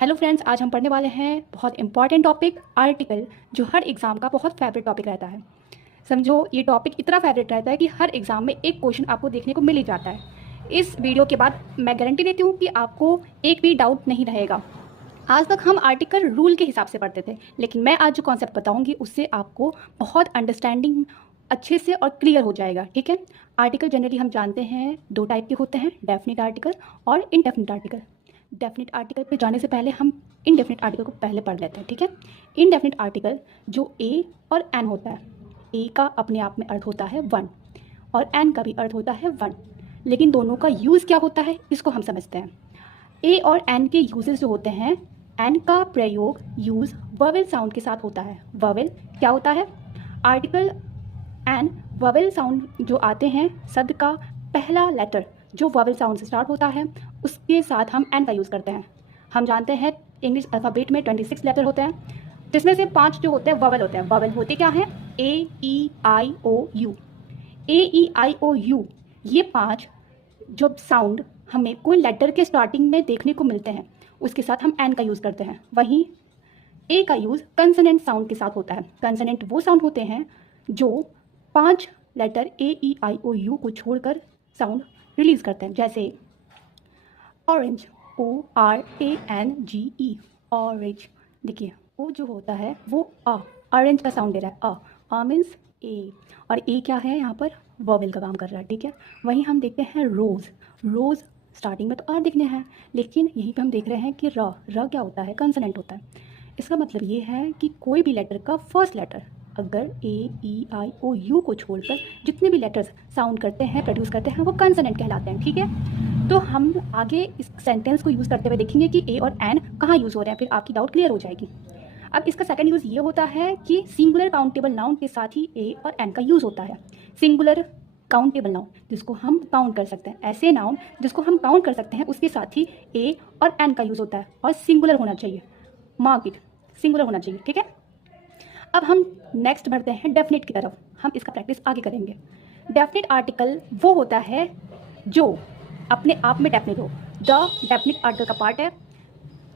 Hello friends, आज हम पढ़ने वाले हैं बहुत इंपॉर्टेंट टॉपिक आर्टिकल, जो हर एग्ज़ाम का बहुत फेवरेट टॉपिक रहता है। समझो, ये टॉपिक इतना फेवरेट रहता है कि हर एग्ज़ाम में एक क्वेश्चन आपको देखने को मिल ही जाता है। इस वीडियो के बाद मैं गारंटी देती हूँ कि आपको एक भी डाउट नहीं रहेगा। आज तक हम आर्टिकल रूल के हिसाब से पढ़ते थे, लेकिन मैं आज जो कॉन्सेप्ट बताऊँगी उससे आपको बहुत अंडरस्टैंडिंग अच्छे से और क्लियर हो जाएगा। ठीक है। आर्टिकल जनरली हम जानते हैं दो टाइप के होते हैं, डेफिनेट आर्टिकल और इनडेफिनेट आर्टिकल। डेफिनेट आर्टिकल पे जाने से पहले हम इनडेफिनेट आर्टिकल को पहले पढ़ लेते हैं। ठीक है। इनडेफिनेट आर्टिकल जो ए और एन होता है, ए का अपने आप में अर्थ होता है वन और एन का भी अर्थ होता है वन, लेकिन दोनों का यूज़ क्या होता है इसको हम समझते हैं। ए और एन के यूजेस जो होते हैं, एन का प्रयोग यूज़ ववेल साउंड के साथ होता है। ववेल क्या होता है? आर्टिकल एन ववेल साउंड जो आते हैं, शब्द का पहला लेटर जो ववेल साउंड से स्टार्ट होता है उसके साथ हम एन का यूज़ करते हैं। हम जानते हैं इंग्लिश अल्फ़ाबेट में 26 लेटर होते हैं, जिसमें से 5 जो होते हैं ववेल होते हैं। ववेल होते क्या हैं? ए ई आई ओ you. A E I O you, ये 5 जो साउंड हमें कोई लेटर के स्टार्टिंग में देखने को मिलते हैं उसके साथ हम एन का यूज़ करते हैं। वहीं ए का यूज़ कंसोनेंट साउंड के साथ होता है। कंसोनेंट वो साउंड होते हैं जो 5 letter A E I O you को छोड़कर साउंड रिलीज करते हैं, जैसे orange, O R A N G E, orange. देखिए, ओ जो होता है वो ऑरेंज का साउंड दे रहा है। अ मीन्स ए, और ए क्या है यहाँ पर? वॉवेल का काम कर रहा है। ठीक है। वहीं हम देखते हैं रोज़। रोज़ स्टार्टिंग में तो आर दिखने हैं, लेकिन यहीं पे हम देख रहे हैं कि र क्या होता है? कंसोनेंट होता है। इसका मतलब ये है कि कोई भी लेटर का फर्स्ट लेटर अगर ए ई आई ओ यू को छोड़कर जितने भी लेटर्स साउंड करते हैं, प्रोड्यूस करते हैं, वो कंसोनेंट कहलाते हैं। ठीक है। तो हम आगे इस सेंटेंस को यूज़ करते हुए देखेंगे कि ए और एन कहाँ यूज़ हो रहे हैं, फिर आपकी डाउट क्लियर हो जाएगी। अब इसका सेकंड यूज़ ये होता है कि सिंगुलर काउंटेबल नाउन के साथ ही ए और एन का यूज़ होता है। सिंगुलर काउंटेबल नाउन जिसको हम काउंट कर सकते हैं, ऐसे नाउन जिसको हम काउंट कर सकते हैं, उसके साथ ही ए और एन का यूज़ होता है और सिंगुलर होना चाहिए। मार्क इट, सिंगुलर होना चाहिए। ठीक है। अब हम नेक्स्ट बढ़ते हैं डेफिनेट की तरफ। हम इसका प्रैक्टिस आगे करेंगे। डेफिनेट आर्टिकल वो होता है जो अपने आप में डेफिनेट हो। द डेफिनेट आर्टिकल का पार्ट है।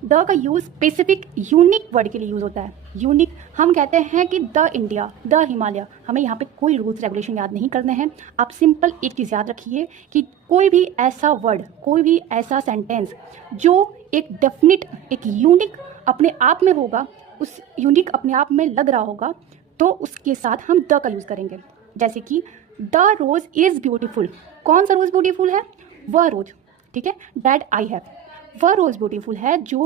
द का यूज़ स्पेसिफिक यूनिक वर्ड के लिए यूज़ होता है। यूनिक, हम कहते हैं कि द इंडिया, द हिमालय। हमें यहाँ पे कोई रूल्स रेगुलेशन याद नहीं करने हैं। आप सिंपल एक चीज़ याद रखिए कि कोई भी ऐसा वर्ड, कोई भी ऐसा सेंटेंस जो एक डेफिनेट, एक यूनिक अपने आप में होगा, उस यूनिक अपने आप में लग रहा होगा, तो उसके साथ हम द का यूज़ करेंगे। जैसे कि द रोज़ इज़ ब्यूटीफुल। कौन सा रोज़ ब्यूटीफुल है? वह रोज़। ठीक है। दैट आई हैव, वह रोज़ ब्यूटीफुल है जो